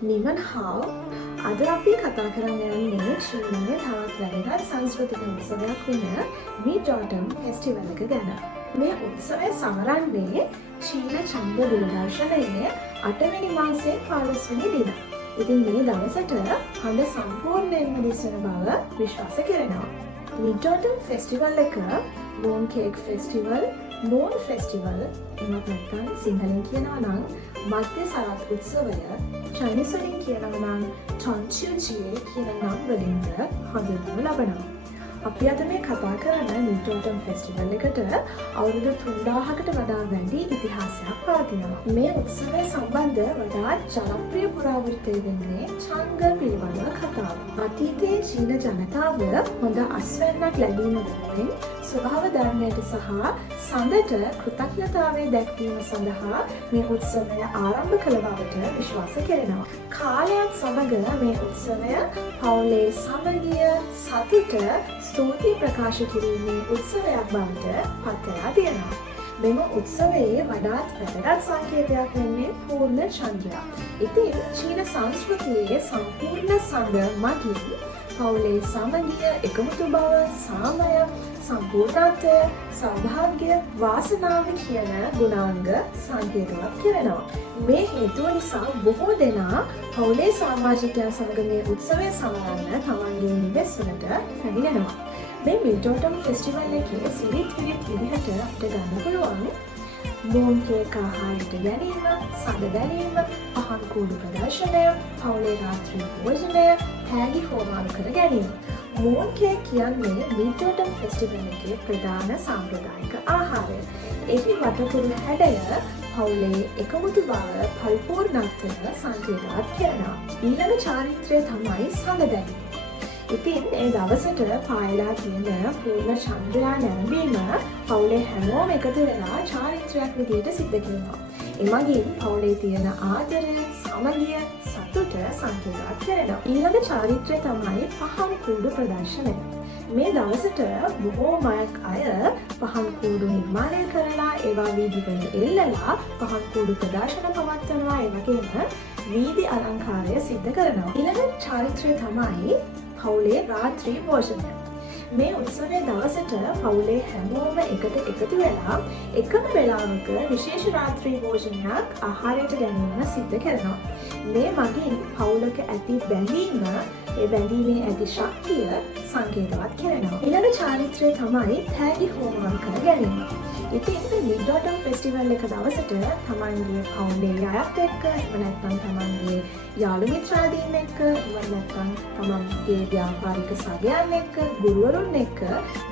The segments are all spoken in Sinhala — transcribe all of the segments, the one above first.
නිමන් හාව් අද අපි කතා කරන්න යන්නේ චීනයේ තවත් වැදගත් සංස්කෘතික උත්සවයක් වෙන මීඩ්-ඔටම් ෆෙස්ටිවල් එක ගැන. මේ උත්සවය සමරන්නේ චීන චන්ද්‍ර දූරදර්ශනයේ 8 වෙනි මාසයේ 15 වෙනි දින. ඉතින් මේ දවසට හඳ සම්පූර්ණයෙන්ම දිස්වන බව විශ්වාස කරනවා. මීඩ්-ඔටම් ෆෙස්ටිවල් එක moon cake festival, moon festival එමත් නැත්නම් සිංහලෙන් කියනවා නම් මධ්‍ය සරත් උත්සවය, චයිනීස් වලින් කියනවා නම් චොන්චියුජියේ කියන නම් වලින් හඳුන්වනු ලබනවා. අපි අද මේ කතා කරන මීඩ්-ඔටම් ෆෙස්ටිවල් එකට අවුරුදු 3000කට වඩා වැඩි ඉතිහාසයක් පවතිනවා. මේ උත්සවය සම්බන්ධ වඩාත් ජනප්‍රිය පුරාවෘත්තය වෙන්නේ චංග පිළිබඳව කතාව. අතීතයේ චීන ජනතාව හොඳ අස්වැන්නක් ලැබීම වෙනුවෙන් ස්වභාව ධර්මයට සහ සඳට කෘතඥතාවය දැක්වීම සඳහා මේ උත්සවය ආරම්භ කළ බවට විශ්වාස කෙරෙනවා. කාලයත් සමග මේ උත්සවය පවුලේ සමගිය, සතුට, ස්තුති ප්‍රකාශ කිරීමේ උත්සවයක් බවට පත්වලා තියෙනවා. මෙම උත්සවයේ වඩාත් වැදගත් සංකේතයක් වෙන්නේ පූර්ණ චන්ද්‍රයා. ඉතින් චීන සංස්කෘතියේ සම්පූර්ණ සඳ මගින් පවුලේ සමගිය, එකමුතු බව, සාමය, සම්පූර්ණත්වය, සෞභාග්‍ය, වාසනාව කියන ගුණාංග සංකේතවත් කරනවා. මේ හේතුව නිසා බොහෝ දෙනා පවුලේ සමාජිකයන් සමග මේ උත්සවය සමරන්න තමන්ගේ නිවෙස්වලට පැමිණෙනවා. මේ මීඩ්-ඔටම් ෆෙස්ටිවල් එකේ සිරිත් විරිත් විදිහට අපිට ගන්න පුළුවන් මූන් කේක් ආහාරයට ගැනීම, සඳ බැලීම, පහන් කූඩු ප්‍රදර්ශනය, පවුලේ රාත්‍රී භෝජනය, පෑගි හෝමාරු කර ගැනීම. මූන් කේක් කියන්නේ මීඩ්-ඔටම් ෆෙස්ටිවල් එකේ ප්‍රධාන සාම්ප්‍රදායික ආහාරය. එහි වටකුරු හැඩය පවුලේ එකමුතු බව, පරිපූර්ණත්වය සංකේතවත් කරනවා. ඊළඟ චාරිත්‍රය තමයි සඳ බැලීම. ඉතින් ඒ දවසට පායලා තියෙන පූර්ණ චන්ද්‍රයා නැරඹීම පවුලේ හැමෝම එකතු වෙලා චාරිත්‍රයක් විදිහට සිද්ධ කරනවා. එමගින් පවුලේ තියෙන ආදරය, සමගිය, සතුට සංකේතවත් කරනවා. ඊළඟ චාරිත්‍රය තමයි පහන් කූඩු ප්‍රදර්ශනය. මේ දවසට බොහෝමයක් අය පහන් කූඩු නිර්මාණය කරලා ඒවා වීදිවල එල්ලලා පහන් කූඩු ප්‍රදර්ශන පවත්වනවා. ඒ වගේම වීදි අලංකාරය සිද්ධ කරනවා. ඊළඟ චාරිත්‍රය තමයි පවුලේ රාත්‍රී භෝජනය. මේ උත්සවයේ දවසට පවුලේ හැමෝම එකට එකතු වෙලා එකම වෙලාවක විශේෂ රාත්‍රී භෝජනයක් ආහාරයට ගැනීම සිද්ධ කරනවා. මේ මගින් පවුලක ඇති බැඳීම, ඒ බැඳීමේ ඇති ශක්තිය සංකේතවත් කරනවා. ඊළඟ චාරිත්‍රය තමයි පෑගි හෝමාරු කර ගැනීම. ඉතින් මීඩ්-ඔටම් ෆෙස්ටිවල් එක දවසට තමන්ගේ පවුලේ අයත් එක්ක, එහෙම නැත්නම් තමන්ගේ යාළු මිත්‍රාදීන් එක්ක, එහෙම නැත්නම් තමන්ගේ ව්‍යාපාරික සගයන් එක්ක, ගුරුවරුන් එක්ක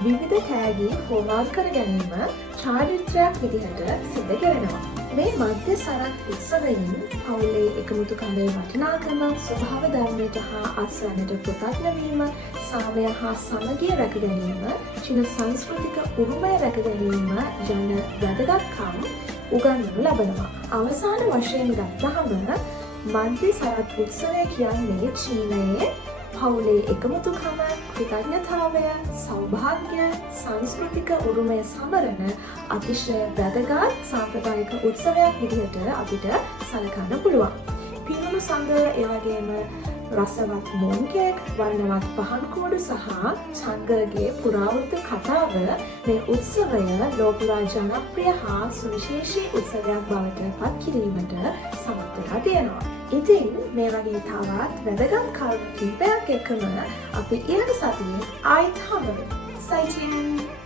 විවිධ කෑගි හෝමාරු කර ගැනීම චාරිත්‍රයක් විදිහට සිද්ධ කරනවා. මේ මධ්‍ය සරත් උත්සවයෙන් පවුලේ එකමුතුකමේ වටිනාකම, ස්වභාව ධර්මයට හා අස්වැන්නට කෘතඥ වීම, සාමය හා සමගිය රැක ගැනීම, චීන සංස්කෘතික උරුමය රැක ගැනීම යන වැදගත්කම් උගන්වනු ලබනවා. අවසාන වශයෙන් ගත්තහම මධ්‍ය සරත් උත්සවය කියන්නේ චීනයේ පවුලේ එකමුතුකම, කෘතඥතාවය, සෞභාග්‍ය, සංස්කෘතික උරුමය සමරන අතිශය වැදගත් සාම්ප්‍රදායික උත්සවයක් විදිහට අපිට සලකන්න පුළුවන්. පිරුණු සඳ, ඒ වගේම රසවත් මූන් කේක්, වර්ණවත් පහන් කූඩු සහ චංගගේ පුරාවෘත්ත කතාව මේ උත්සවය ලෝකපුරා ජනප්‍රිය හා සුවිශේෂී උත්සවයක් බවට පත් කිරීමට සමත් වෙලා තියෙනවා. ඉතින් මේ වගේ තවත් වැදගත් කරුණු කිහිපයක් එක්කම අපි ඊළඟ සතියේ ආයෙත් හමු වෙමු. Stay tuned!